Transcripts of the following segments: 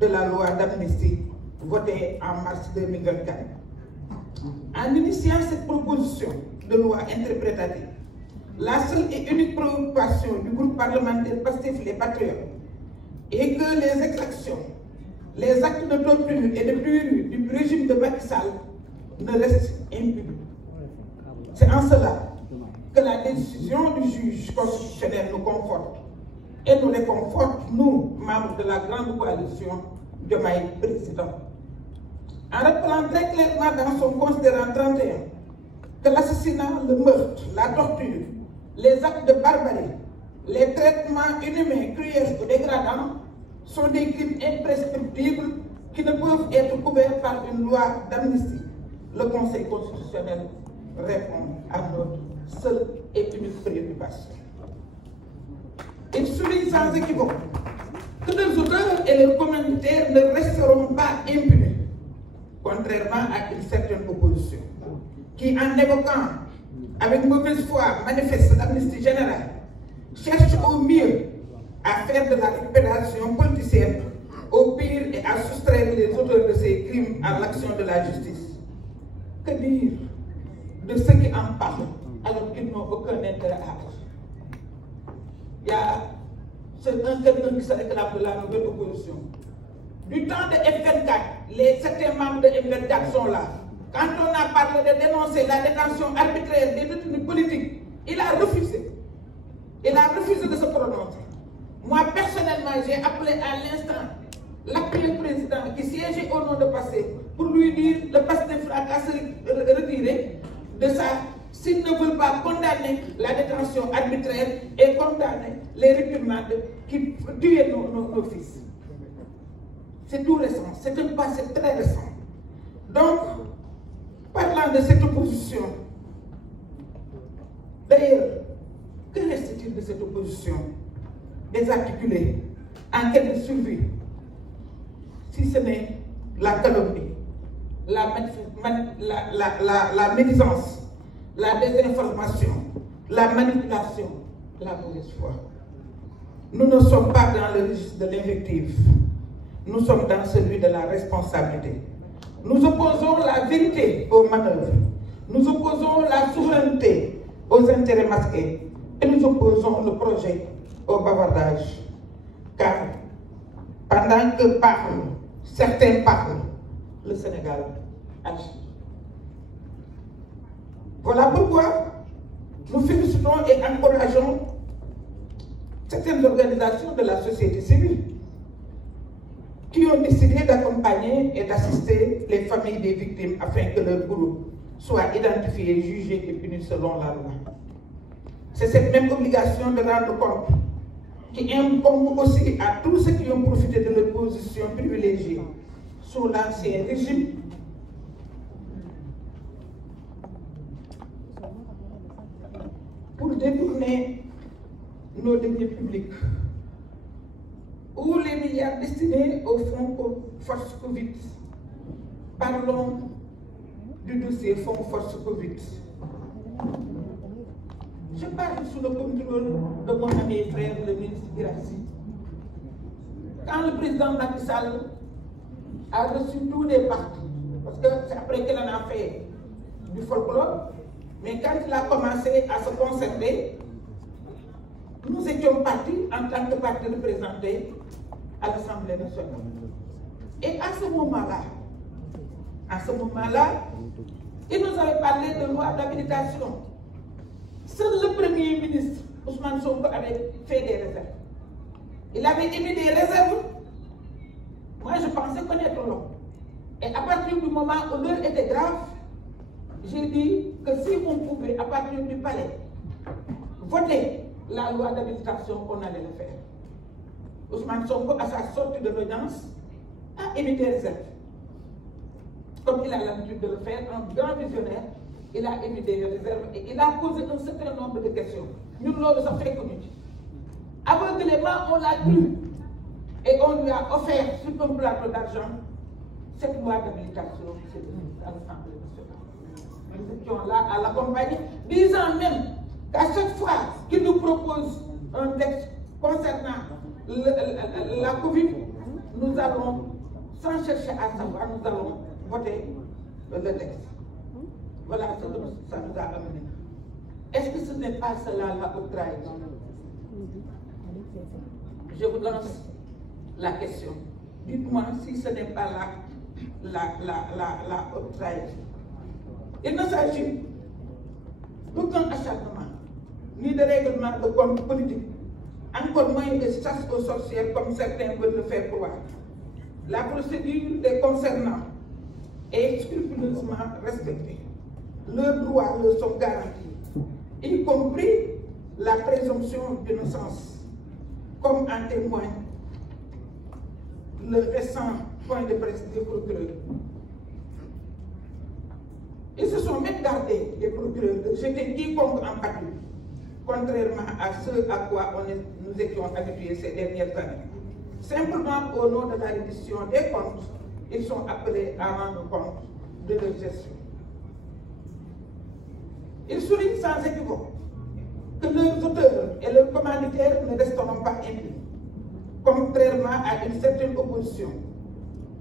de la loi d'amnistie votée en mars 2024. En initiant cette proposition de loi interprétative, la seule et unique préoccupation du groupe parlementaire Pastef les Patriotes est que les exactions, les actes de torture et de purge du régime de Macky Sall ne restent impunis. C'est en cela que la décision du juge constitutionnel nous conforte et nous réconforte, nous, membres de la grande coalition Diomaye Président. En rappelant très clairement dans son considérant 31 que l'assassinat, le meurtre, la torture, les actes de barbarie, les traitements inhumains, cruels ou dégradants sont des crimes imprescriptibles qui ne peuvent être couverts par une loi d'amnistie. Le Conseil constitutionnel répond à notre seule et unique préoccupation. Il souligne sans équivoque que les auteurs et les commanditaires ne resteront pas impunis, contrairement à une certaine opposition, qui, en évoquant avec mauvaise foi manifeste l'amnistie générale, cherche au mieux à faire de la récupération politicienne, au pire et à soustraire les auteurs de ces crimes à l'action de la justice. Que dire de ceux qui en parlent alors qu'ils n'ont aucun intérêt à agir? Il y a quelqu'un qui se réclame de la nouvelle opposition. Du temps de F24, certains membres de F24 sont là. Quand on a parlé de dénoncer la détention arbitraire des détenus politiques, il a refusé. Il a refusé de se prononcer. Moi, personnellement, j'ai appelé à l'instant l'actuel président qui siégeait au nom de Pastef pour lui dire le Pastef à se retirer de ça s'ils ne veulent pas condamner la détention arbitraire et condamner les réprimandés qui tuaient nos fils. C'est tout récent, c'est un passé très récent. Donc, parlant de cette opposition, d'ailleurs, que reste-t-il de cette opposition désarticulée, en quête de survie, si ce n'est la calomnie, la médisance, la désinformation, la manipulation, la mauvaise foi? Nous ne sommes pas dans le registre de l'invective, nous sommes dans celui de la responsabilité. Nous opposons la vérité aux manœuvres, nous opposons la souveraineté aux intérêts masqués et nous opposons le projet au bavardage. Car pendant que certains parlent, le Sénégal agit. Voilà pourquoi nous félicitons et encourageons certaines organisations de la société civile qui ont décidé d'accompagner et d'assister les familles des victimes afin que leur groupe soit identifié, jugé et puni selon la loi. C'est cette même obligation de rendre compte qui incombe aussi à tous ceux qui ont profité de leur position privilégiée sous l'ancien régime pour détourner nos deniers publics ou les milliards destinés au fonds Force Covid. Parlons du dossier fonds Force Covid. Je parle sous le contrôle de mon ami et frère, le ministre Guirassy. Quand le président Macky Sall a reçu tous les partis, parce que c'est après qu'il en a fait du folklore, mais quand il a commencé à se concerter, nous étions partis en tant que parti représenté à l'Assemblée nationale. Et à ce moment-là, il nous avait parlé de loi d'habilitation. Seul le Premier ministre, Ousmane Sonko, avait fait des réserves. Il avait émis des réserves. Moi, je pensais connaître l'homme. Et à partir du moment où l'heure était grave, j'ai dit que si on pouvait, à partir du palais, voter la loi d'habilitation, on allait le faire. Ousmane Sonko, à sa sortie de l'audience, a émis des réserves. Comme il a l'habitude de le faire, un grand visionnaire, il a émis des réserves et il a posé un certain nombre de questions. Nous, l'autre, ça fait connu. Aveuglément, on l'a cru. Et on lui a offert sur un plateau d'argent cette loi d'habilitation à l'Assemblée nationale. Nous étions là à l'accompagner, disant même qu'à chaque fois qu'il nous propose un texte concernant la Covid, nous allons, sans chercher à savoir, nous allons voter le texte. Voilà ce que ça nous a amené. Est-ce que ce n'est pas cela la haute trahison? Je vous lance la question. Dites-moi si ce n'est pas la haute trahison. Il ne s'agit d'aucun acharnement, ni de règlement de compte politique, encore moins de chasse aux sorcières comme certains veulent le faire croire. La procédure les concernant est scrupuleusement respectée. Leurs droits leur sont garantis, y compris la présomption d'innocence, comme en témoigne le récent point de presse des procureurs. Ils se sont même gardés, les procureurs, de jeter quiconque en pâture, contrairement à ce à quoi nous étions habitués ces dernières années. Simplement, au nom de la reddition des comptes, ils sont appelés à rendre compte de leur gestion. Ils soulignent sans équivoque que leurs auteurs et leurs commanditaires ne resteront pas impunis, contrairement à une certaine opposition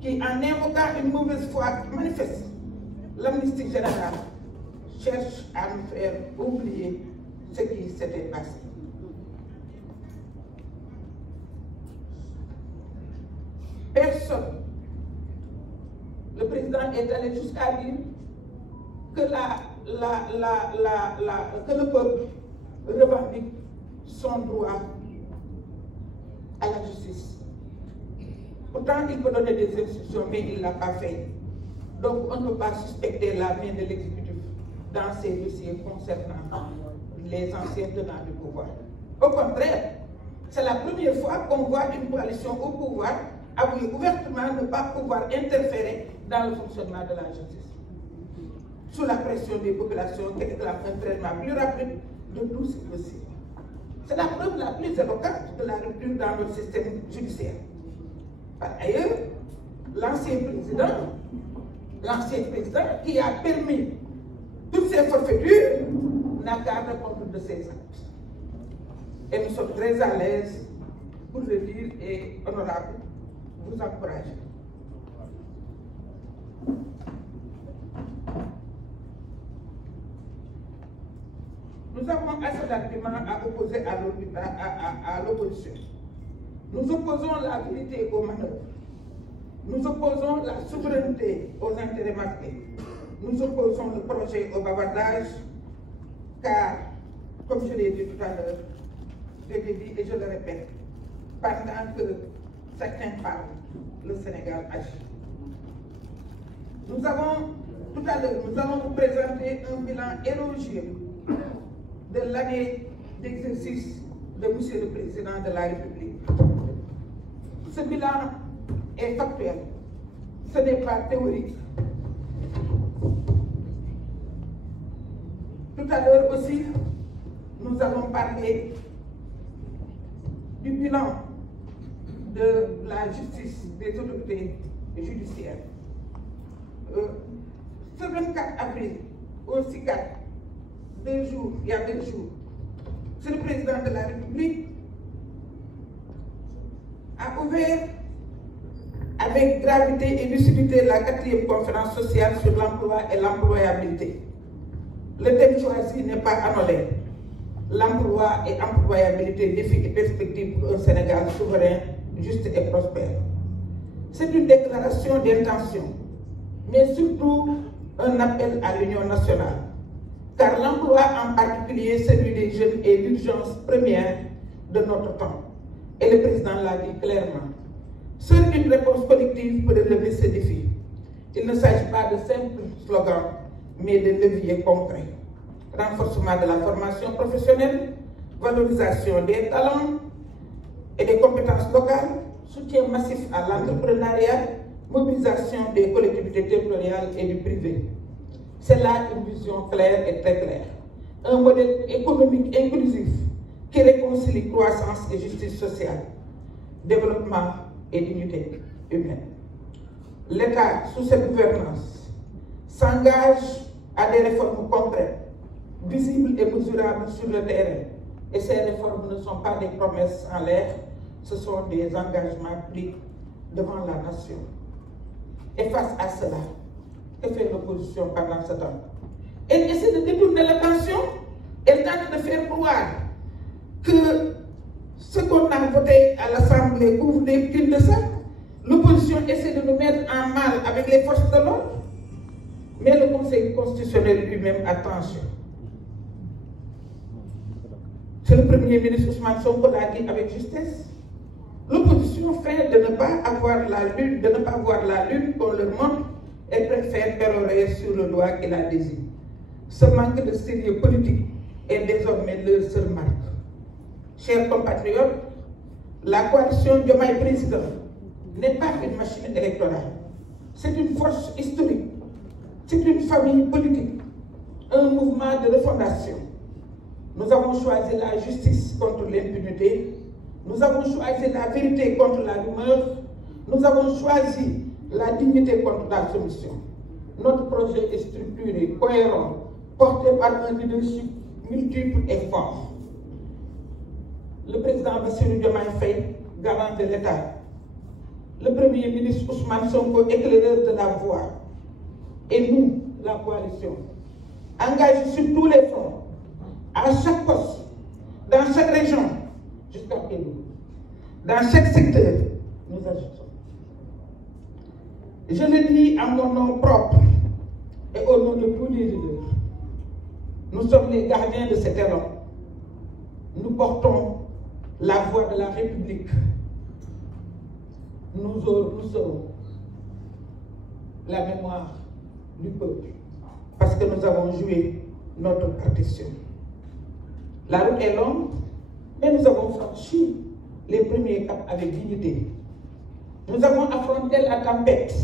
qui, en invoquant une mauvaise foi manifeste, l'amnistie générale cherche à nous faire oublier ce qui s'était passé. Personne, le président est allé jusqu'à dire que, que le peuple revendique son droit à la justice. Pourtant, il peut donner des instructions, mais il ne l'a pas fait. Donc, on ne peut pas suspecter la main de l'exécutif dans ces dossiers concernant les anciens tenants du pouvoir. Au contraire, c'est la première fois qu'on voit une coalition au pouvoir avouer ouvertement ne pas pouvoir interférer dans le fonctionnement de la justice, sous la pression des populations qui réclament un traitement plus rapide de tous ces dossiers. C'est la preuve la plus éloquente de la rupture dans notre système judiciaire. Par ailleurs, l'ancien président qui a permis toutes ces forfaitures n'a qu'à répondre de ses actes. Et nous sommes très à l'aise pour le dire et honorable, vous encourager. Nous avons assez d'arguments à opposer à l'opposition. Nous opposons la vérité aux manœuvres. Nous opposons la souveraineté aux intérêts masqués. Nous opposons le projet au bavardage, car, comme je l'ai dit tout à l'heure, je l'ai dit et je le répète, pendant que certains parlent, le Sénégal agit. Nous avons, tout à l'heure, nous allons vous présenter un bilan élogieux de l'année d'exercice de M. le Président de la République. Ce bilan est factuel, ce n'est pas théorique. Tout à l'heure aussi, nous allons parler du bilan de la justice, des autorités judiciaires. Ce 24 avril, au CICAD, il y a 2 jours, c'est le président de la République a ouvert avec gravité et lucidité la 4e conférence sociale sur l'emploi et l'employabilité. Le thème choisi n'est pas anodin. L'emploi et employabilité, défis et perspectives pour un Sénégal souverain, juste et prospère. C'est une déclaration d'intention, mais surtout un appel à l'union nationale. Car l'emploi, en particulier celui des jeunes, est l'urgence première de notre temps. Et le président l'a dit clairement. Seule une réponse collective peut relever ce défi. Il ne s'agit pas de simples slogans, mais de leviers concrets. Renforcement de la formation professionnelle, valorisation des talents et des compétences locales, soutien massif à l'entrepreneuriat, mobilisation des collectivités territoriales et du privé. C'est là une vision claire et très claire. Un modèle économique inclusif qui réconcilie croissance et justice sociale, développement et dignité humaine. L'État, sous cette gouvernance, s'engage à des réformes concrètes, visibles et mesurables sur le terrain. Et ces réformes ne sont pas des promesses en l'air, ce sont des engagements pris devant la nation. Et face à cela, que fait l'opposition pendant ce temps? Elle essaie de détourner l'attention, elle tente de faire croire que ce qu'on a voté à l'Assemblée couvre des crimes de ça. L'opposition essaie de nous mettre en mal avec les forces de l'ordre. Mais le Conseil constitutionnel lui-même, attention. C'est le Premier ministre Ousmane Sonko l'a dit avec justesse. L'opposition fait de ne pas avoir la lune, de ne pas voir la lune qu'on leur montre, et préfère pérorer sur le doigt qu'il a désigné. Ce manque de sérieux politique est désormais leur seule marque. Chers compatriotes, la coalition Diomaye Président n'est pas une machine électorale. C'est une force historique. C'est une famille politique. Un mouvement de refondation. Nous avons choisi la justice contre l'impunité. Nous avons choisi la vérité contre la rumeur. Nous avons choisi la dignité contre la soumission. Notre projet est structuré, cohérent, porté par un leadership multiple et fort. Le président Bassirou Diomaye Faye, garant de l'État. Le Premier ministre Ousmane Sonko, éclaireur de la voie. Et nous, la coalition, engagés sur tous les fronts, à chaque poste, dans chaque région, jusqu'à Kédougou, dans chaque secteur, nous agissons. Je le dis à mon nom propre et au nom de tous les leaders. Nous sommes les gardiens de cet élan. Nous portons la voix de la République. Nous serons la mémoire du peuple, parce que nous avons joué notre partition. La route est longue, mais nous avons franchi les premiers caps avec dignité. Nous avons affronté la tempête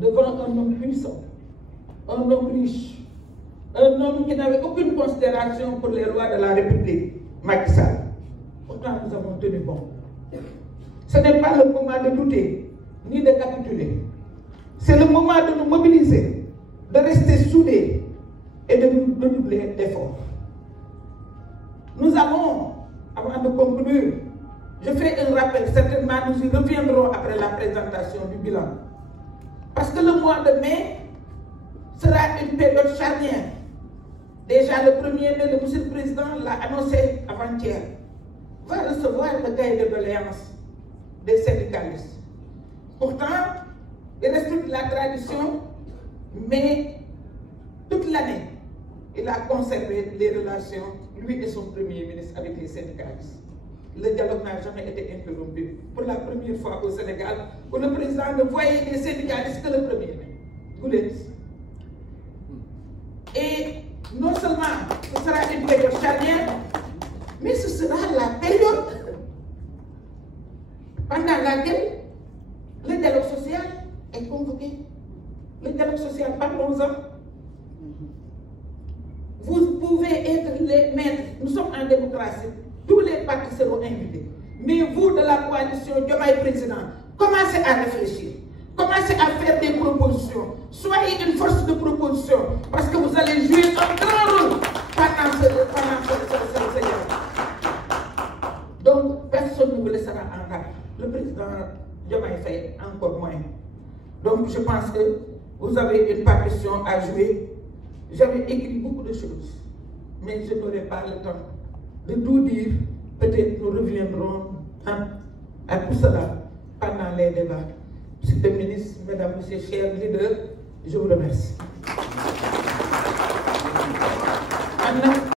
devant un homme puissant, un homme riche, un homme qui n'avait aucune considération pour les lois de la République, Macky Sall. Pourtant, nous avons tenu bon. Ce n'est pas le moment de douter, ni de capituler. C'est le moment de nous mobiliser, de rester soudés et de nous doubler d'efforts. Nous avons, avant de conclure, je fais un rappel, certainement nous y reviendrons après la présentation du bilan. Parce que le mois de mai sera une période charnière. Déjà le 1er mai, le Monsieur le Président l'a annoncé avant-hier, va recevoir le cahier de doléances des syndicalistes. Pourtant, il reste toute la tradition, mais toute l'année, il a conservé les relations, lui et son Premier ministre, avec les syndicalistes. Le dialogue n'a jamais été interrompu. Pour la première fois au Sénégal, où le président ne voyait les syndicalistes que le 1er mai. Vous le dites. Et non seulement ce sera une période charnière, mais ce sera la période pendant laquelle le dialogue social est convoqué. Le dialogue social, parlons-en. Vous pouvez être les maîtres. Nous sommes en démocratie. Tous les partis seront invités. Mais vous, de la coalition Diomaye Président, commencez à réfléchir. Commencez à faire des propositions. Soyez une force de proposition. Parce que vous allez jouer un grand rôle pendant ce séjour. Donc, personne ne vous laissera en rade. Le président Diomaye Faye, encore moins. Donc, je pense que vous avez une partition à jouer. J'avais écrit beaucoup de choses, mais je n'aurai pas le temps de tout dire. Peut-être nous reviendrons à tout cela pendant les débats. Monsieur le ministre, mesdames, messieurs, chers leaders, je vous remercie.